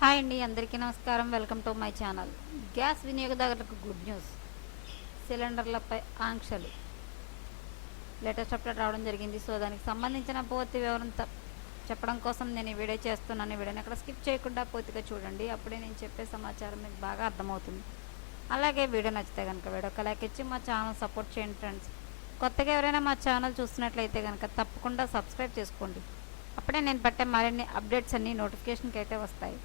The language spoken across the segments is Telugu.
హాయ్ అండి, అందరికీ నమస్కారం. Welcome to my channel. Gas వినియోగదారులకు గుడ్ న్యూస్. సిలిండర్లపై ఆంక్షలు లేటెస్ట్ అప్డేట్ రావడం జరిగింది. సో దానికి సంబంధించిన పూర్తి వివరం చెప్పడం కోసం నేను ఈ వీడియో చేస్తున్నాను. ఈ వీడియోని ఎక్కడ స్కిప్ చేయకుండా పూర్తిగా చూడండి. అప్పుడే నేను చెప్పే సమాచారం మీకు బాగా అర్థమవుతుంది. అలాగే వీడియో నచ్చితే కనుక వీడియోకి లైక్ ఇచ్చి మా ఛానల్ సపోర్ట్ చేయండి ఫ్రెండ్స్. కొత్తగా ఎవరైనా మా ఛానల్ చూస్తున్నట్లయితే కనుక తప్పకుండా సబ్స్క్రైబ్ చేసుకోండి. అప్పుడే నేను పట్టే మరిన్ని అప్డేట్స్ అన్నీ నోటిఫికేషన్కి అయితే వస్తాయి.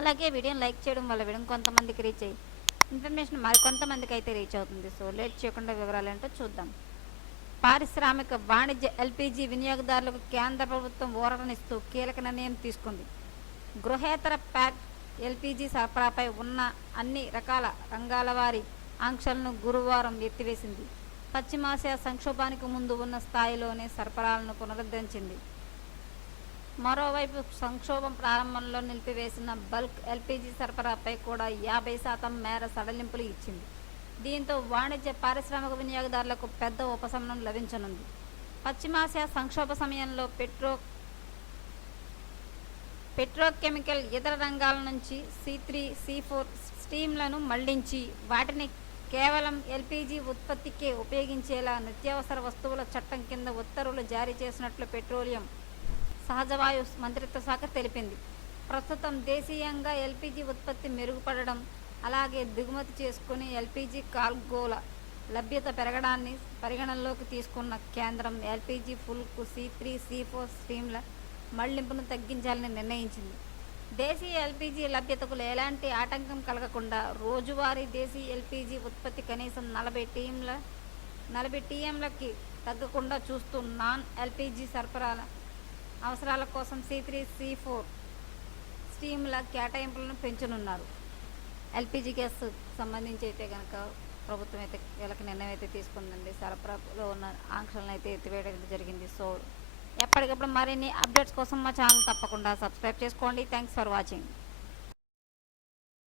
అలాగే వీడియోని లైక్ చేయడం వల్ల వీడియో కొంతమందికి రీచ్ అయ్యి ఇన్ఫర్మేషన్ మరికొంతమందికి అయితే రీచ్ అవుతుంది. సో లేట్ చేయకుండా వివరాలు ఏంటో చూద్దాం. పారిశ్రామిక వాణిజ్య ఎల్పీజీ వినియోగదారులకు కేంద్ర ప్రభుత్వం ఊరటనిస్తూ కీలక నిర్ణయం తీసుకుంది. గృహేతర ప్యాక్ ఎల్పీజీ సరఫరాపై ఉన్న అన్ని రకాల రంగాల వారి ఆంక్షలను గురువారం ఎత్తివేసింది. పశ్చిమాసియా సంక్షోభానికి ముందు ఉన్న స్థాయిలోనే సరఫరాలను పునరుద్ధరించింది. మరోవైపు సంక్షోభం ప్రారంభంలో నిలిపివేసిన బల్క్ ఎల్పీజీ సరఫరాపై కూడా 50% మేర సడలింపులు ఇచ్చింది. దీంతో వాణిజ్య పారిశ్రామిక వినియోగదారులకు పెద్ద ఉపశమనం లభించనుంది. పశ్చిమాసియా సంక్షోభ సమయంలో పెట్రోకెమికల్ ఇతర రంగాల నుంచి C3, C4 స్ట్రీమ్లను మళ్లించి వాటిని కేవలం ఎల్పీజీ ఉత్పత్తికే ఉపయోగించేలా నిత్యావసర వస్తువుల చట్టం కింద ఉత్తర్వులు జారీ చేసినట్లు పెట్రోలియం సహజవాయు మంత్రిత్వ శాఖ తెలిపింది. ప్రస్తుతం దేశీయంగా ఎల్పీజీ ఉత్పత్తి మెరుగుపడడం, అలాగే దిగుమతి చేసుకుని ఎల్పీజీ కార్గోల లభ్యత పెరగడాన్ని పరిగణనలోకి తీసుకున్న కేంద్రం ఎల్పీజీ ఫుల్కు C3, C4 స్ట్రీమ్ల మళ్లింపును తగ్గించాలని నిర్ణయించింది. దేశీయ ఎల్పీజీ లభ్యతకు ఎలాంటి ఆటంకం కలగకుండా రోజువారీ దేశీయ ఎల్పీజీ ఉత్పత్తి కనీసం 40 టీఎంలకి తగ్గకుండా చూస్తూ నాన్ ఎల్పీజీ సరఫరాల అవసరాల కోసం C3, C4 స్ట్రీమ్ల కేటాయింపులను పెంచనున్నారు. ఎల్పీజీ గ్యాస్ సంబంధించి అయితే కనుక ప్రభుత్వం అయితే వీళ్ళకి నిర్ణయం అయితే తీసుకుందండి. సరఫరాలో ఉన్న ఆంక్షలను అయితే ఎత్తివేయడం జరిగింది. సో ఎప్పటికప్పుడు మరిన్ని అప్డేట్స్ కోసం మా ఛానల్ తప్పకుండా సబ్స్క్రైబ్ చేసుకోండి. Thanks for watching.